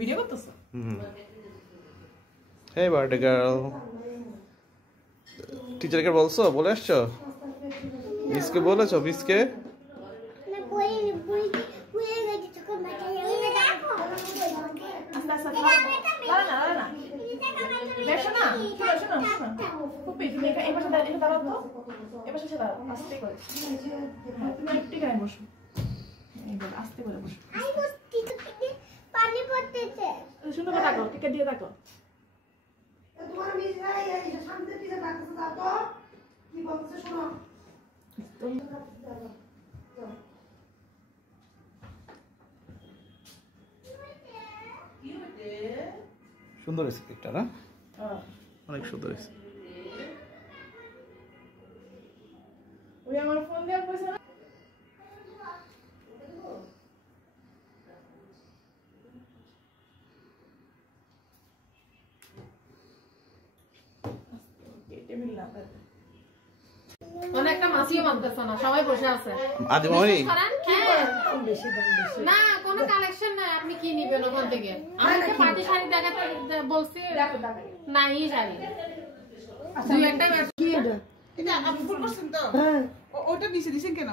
Video করতেছ? Hey birthday girl. টিচারকে বলছো? বলে আসছো? মিসকে বলেছো? মিসকে? সুন্দর করে থাকো, টিকা দিয়ে থাকো। সুন্দর হয়েছে কেকটা না? অনেক সুন্দর হয়েছে। ওই আমার ফোন দেওয়ার পয়সা না? অনেকটা মাসিও মানতেছে না, সবাই বসে আছে। আদিমনি না কোনো কালেকশন নাই, আপনি কি নিবেন ওখান থেকে? আমাকে পার্টি শাড়ি দেখাতে বলছি, নাই শাড়ি দুই একটা কি এটা? এটা আপনি ফুল করছেন তো? হ্যাঁ। ওটা নিচে দিছেন কেন?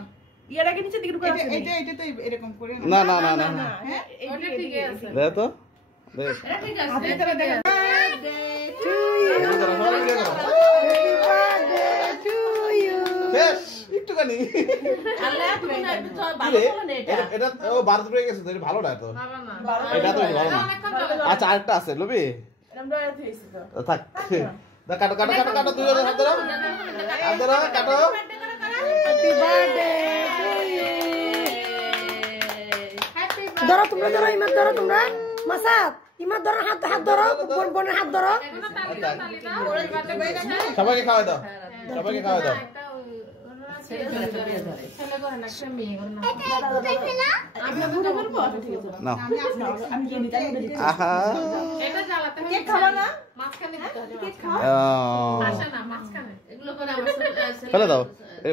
ইয়ার আগে নিচে দিকে করে আছে। এটা তো এরকম করে না না না না। হ্যাঁ, ওটা ঠিক আছে। দে তো। দে। এটা ঠিক আছে। আপনি তারা দেখেন। বেশ একটু কানি। আল্লাহ তুমি না একটু ভালো বলো না এটা। এটা ও 12 রুপে গেছে, এটা ভালো না তো। বাবা না। এটা তো ভালো না। আচ্ছা আরেকটা আছে লবি? আমরা রাতে হইছে তো। থাক। দা কাটো কাটো কাটো কাটো দুই হাত ধরো। হাত ধরো কাটো। Happy birthday to you. Happy ধরো তোমরা, ধরো ইমাদ, ধরো তোমরা মাসাব ইমাদ, ধরো হাত হাত ধরো, বোনের হাত ধরো। সবাইকে খাওয়াই দাও, সবাইকে খাওয়াই দাও। না আহা এটা জ্বালাতে হবে। কেক খাবা না? মাঝখানে দিতে হবে। কেক খাও। আসে না মাঝখানে। এগুলো করে আমার সাথে ফেলে দাও,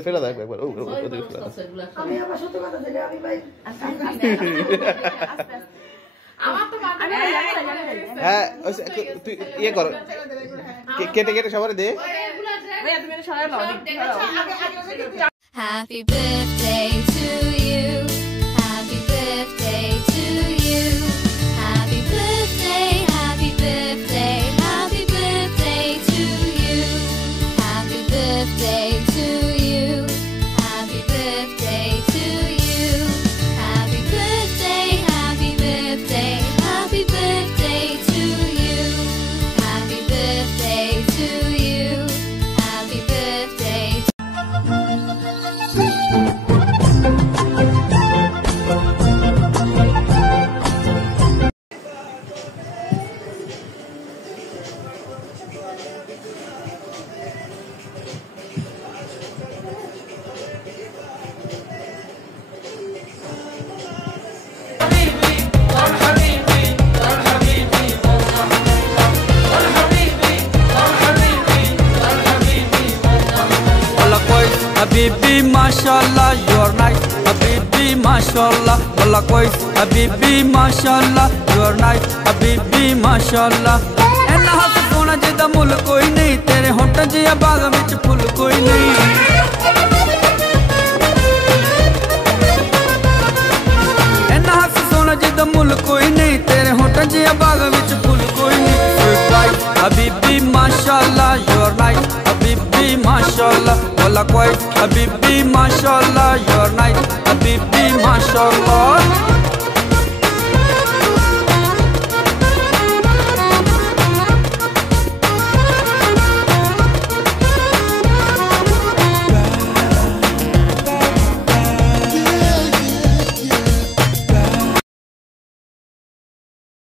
ফেলে দাও একবার। ও ওদিকে ফেলে দাও। আমি আমার সত্য কথা জানি, আমি ভাই আমার তো বাবা হ্যাঁ তুই ইয়ে কর, কেটে কেটে সবারে দে। ভাইয়া তুমি এটা সরাই নাও। Happy birthday to you. Happy birthday to you. Happy birthday, happy birthday, happy birthday to you. Happy birthday to you. Happy birthday to you. Happy birthday, happy birthday, happy birthday to you. Happy birthday to you. Happy birthday. Habibi, mashallah, you're nice. Habibi, mashallah, wallah koi. Habibi, mashallah, you're nice. Habibi, mashallah. Enna has sona jida mul koi nahi, tere hota jiya baag vich phul koi nahi. Enna has sona jida mul koi nahi, tere hota jiya baag vich phul koi nahi. Sweet life, Habibi, mashallah, you're nice. Habibi, mashallah, wallah koi. Habibi, mashallah, you're nice. Habibi, mashallah.